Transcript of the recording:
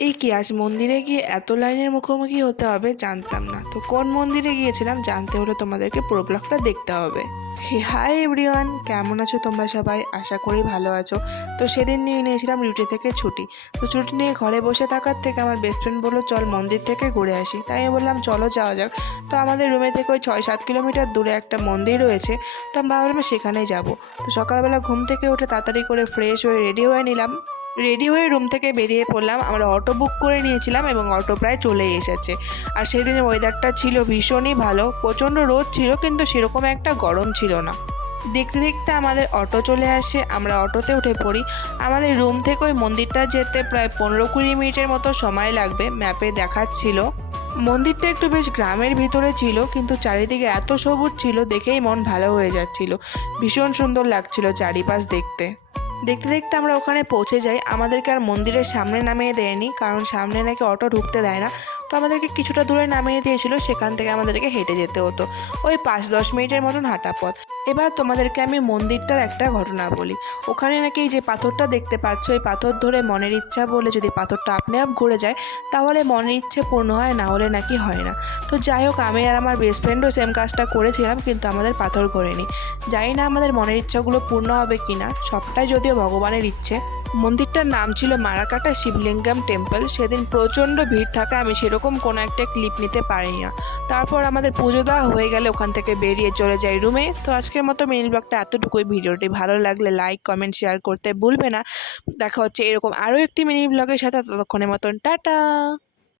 এই কি আজ মন্দিরে গিয়ে এত লাইনের মুখোমুখি হতে হবে জানতাম না। তো কোন মন্দিরে গিয়েছিলাম জানতে হলে তোমাদেরকে পুরো ব্লগটা দেখতে হবে। হাই এভরিওয়ান, কেমন আছো তোমরা সবাই? আশা করি ভালো আছো। তো সেদিন নিয়ে নিয়েছিলাম ডিউটি থেকে ছুটি। তো ছুটি নিয়ে ঘরে বসে থাকার থেকে আমার বেস্ট ফ্রেন্ড বললো চল মন্দির থেকে ঘুরে আসি। তাই আমি বললাম চলো যাওয়া যাক। তো আমাদের রুমে থেকে ওই 6-7 কিলোমিটার দূরে একটা মন্দির রয়েছে। তো আমরা ভাবলাম সেখানেই যাব। তো সকালবেলা ঘুম থেকে উঠে তাড়াতাড়ি করে ফ্রেশ হয়ে রেডি হয়ে নিলাম। রেডি হয়ে রুম থেকে বেরিয়ে পড়লাম। আমরা অটো বুক করে নিয়েছিলাম এবং অটো প্রায় চলেই এসেছে। আর সেদিনের ওয়েদারটা ছিল ভীষণই ভালো, প্রচণ্ড রোদ ছিল কিন্তু সেরকম একটা গরম ছিল না। দেখতে দেখতে আমাদের অটো চলে আসে, আমরা অটোতে উঠে পড়ি। আমাদের রুম থেকে ওই মন্দিরটা যেতে প্রায় 15-20 মিনিটের মতো সময় লাগবে, ম্যাপে দেখাচ্ছিল। মন্দিরটা একটু বেশ গ্রামের ভিতরে ছিল কিন্তু চারিদিকে এত সবুজ ছিল, দেখেই মন ভালো হয়ে যাচ্ছিল। ভীষণ সুন্দর লাগছিল চারিপাশ দেখতে। দেখতে দেখতে আমরা ওখানে পৌঁছে যাই। আমাদেরকে আর মন্দিরের সামনে নামিয়ে দেয়নি, কারণ সামনে নাকি অটো ঢুকতে দেয় না। তো আমাদেরকে কিছুটা দূরে নামিয়ে দিয়েছিল, সেখান থেকে আমাদেরকে হেঁটে যেতে হতো। ওই 5-10 মিনিটের মতন হাঁটা পথ। এবার তোমাদেরকে আমি মন্দিরটার একটা ঘটনা বলি। ওখানে নাকি এই যে পাথরটা দেখতে পাচ্ছ, এই পাথর ধরে মনের ইচ্ছা বলে যদি পাথরটা আপনি আপ ঘুরে যায় তাহলে মনের ইচ্ছে পূর্ণ হয়, না হলে নাকি হয় না। তো যাই হোক, আমি আর আমার বেস্ট ফ্রেন্ডও সেম কাজটা করেছিলাম কিন্তু আমাদের পাথর ঘোরেনি। জানি না আমাদের মনের ইচ্ছাগুলো পূর্ণ হবে কিনা, সবটাই যদিও ভগবানের ইচ্ছে। মন্দিরটার নাম ছিল মারাকাটা শিবলিঙ্গম টেম্পল। সেদিন প্রচণ্ড ভিড় থাকে, আমি সেরকম কোনো একটা ক্লিপ নিতে পারি না। তারপর আমাদের পুজো দেওয়া হয়ে গেলে ওখান থেকে বেরিয়ে চলে যাই রুমে। তো আজকের মতো মিনি ব্লগটা এতটুকুই। ভিডিওটি ভালো লাগলে লাইক, কমেন্ট, শেয়ার করতে ভুলবে না। দেখা হচ্ছে এরকম আরও একটি মিনি ব্লগের সাথে। ততক্ষণের মতন টাটা।